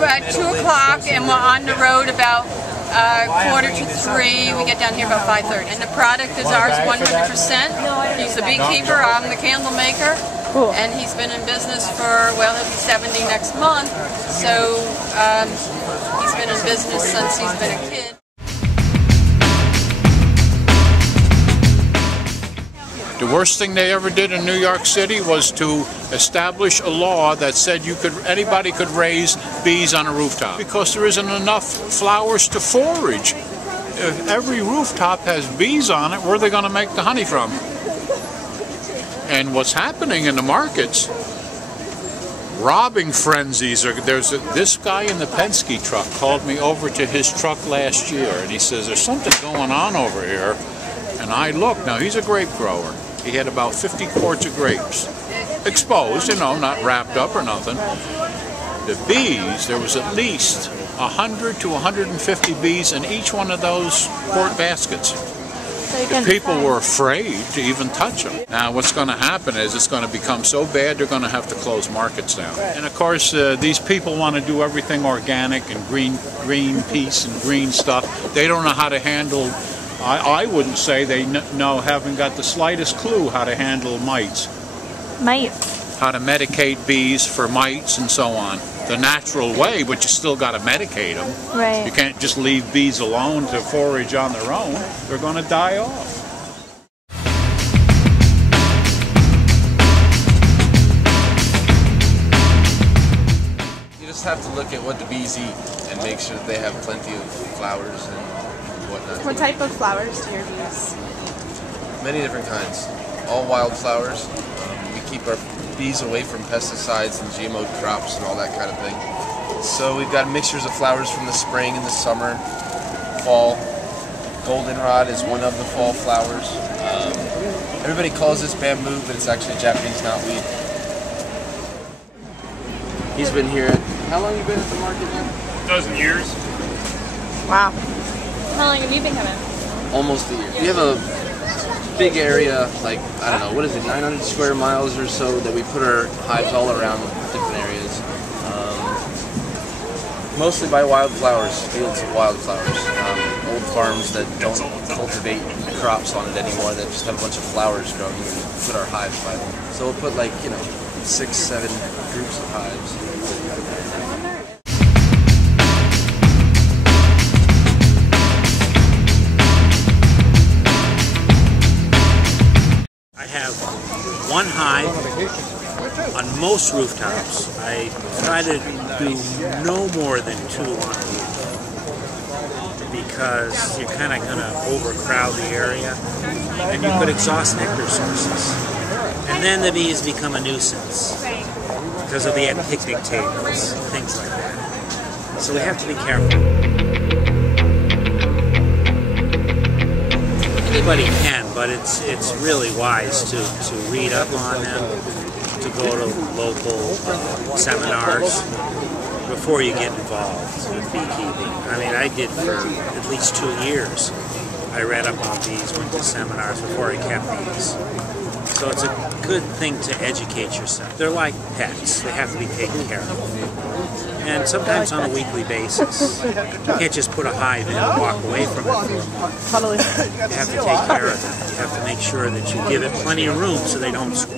At 2 o'clock, and we're on the road about 2:45. We get down here about 5:30. And the product is ours 100%. He's the beekeeper, I'm the candle maker. Cool. And he's been in business for, well, he'll be 70 next month. So he's been in business since he's been a kid. The worst thing they ever did in New York City was to establish a law that said anybody could raise bees on a rooftop because there isn't enough flowers to forage. If every rooftop has bees on it, where are they going to make the honey from? And what's happening in the markets, robbing frenzies. This guy in the Penske truck called me over to his truck last year, and he says, there's something going on over here. And I looked. Now, he's a grape grower. He had about 50 quarts of grapes, exposed, you know, not wrapped up or nothing. The bees, there was at least 100 to 150 bees in each one of those quart baskets. The people were afraid to even touch them. Now, what's going to happen is it's going to become so bad they're going to have to close markets down. And of course, these people want to do everything organic and green peace and green stuff. They don't know how to handle. I wouldn't say they haven't got the slightest clue how to handle mites. Mites. How to medicate bees for mites and so on. The natural way, but you still got to medicate them. Right. You can't just leave bees alone to forage on their own. They're going to die off. You just have to look at what the bees eat and make sure that they have plenty of flowers and whatnot. What type of flowers do your bees? Many different kinds. All wild flowers. We keep our bees away from pesticides and GMO crops and all that kind of thing. So we've got mixtures of flowers from the spring and the summer, fall. Goldenrod is one of the fall flowers. Everybody calls this bamboo, but it's actually Japanese knotweed. He's been here. How long have you been at the market now? 12 years. Wow. How long have you been coming? Almost a year. We have a big area, like, I don't know, what is it, 900 square miles or so that we put our hives all around different areas. Mostly by wildflowers, fields of wildflowers. Old farms that don't cultivate crops on it anymore, that just have a bunch of flowers growing, and we put our hives by them. So we'll put, like, 6, 7 groups of hives. One hive on most rooftops. I try to do no more than 2 on a roof because you're kind of going to overcrowd the area and you could exhaust nectar sources. And then the bees become a nuisance because of the picnic tables, things like that. So we have to be careful. Anybody can, but it's really wise to read up on them, to go to local seminars before you get involved with beekeeping. I mean, I did for at least 2 years. I read up on bees, went to seminars before I kept bees. So it's a good thing to educate yourself. They're like pets. They have to be taken care of. And sometimes on a weekly basis. You can't just put a hive in and walk away from it. Totally. You have to take care of it. You have to make sure that you give it plenty of room so they don't squat.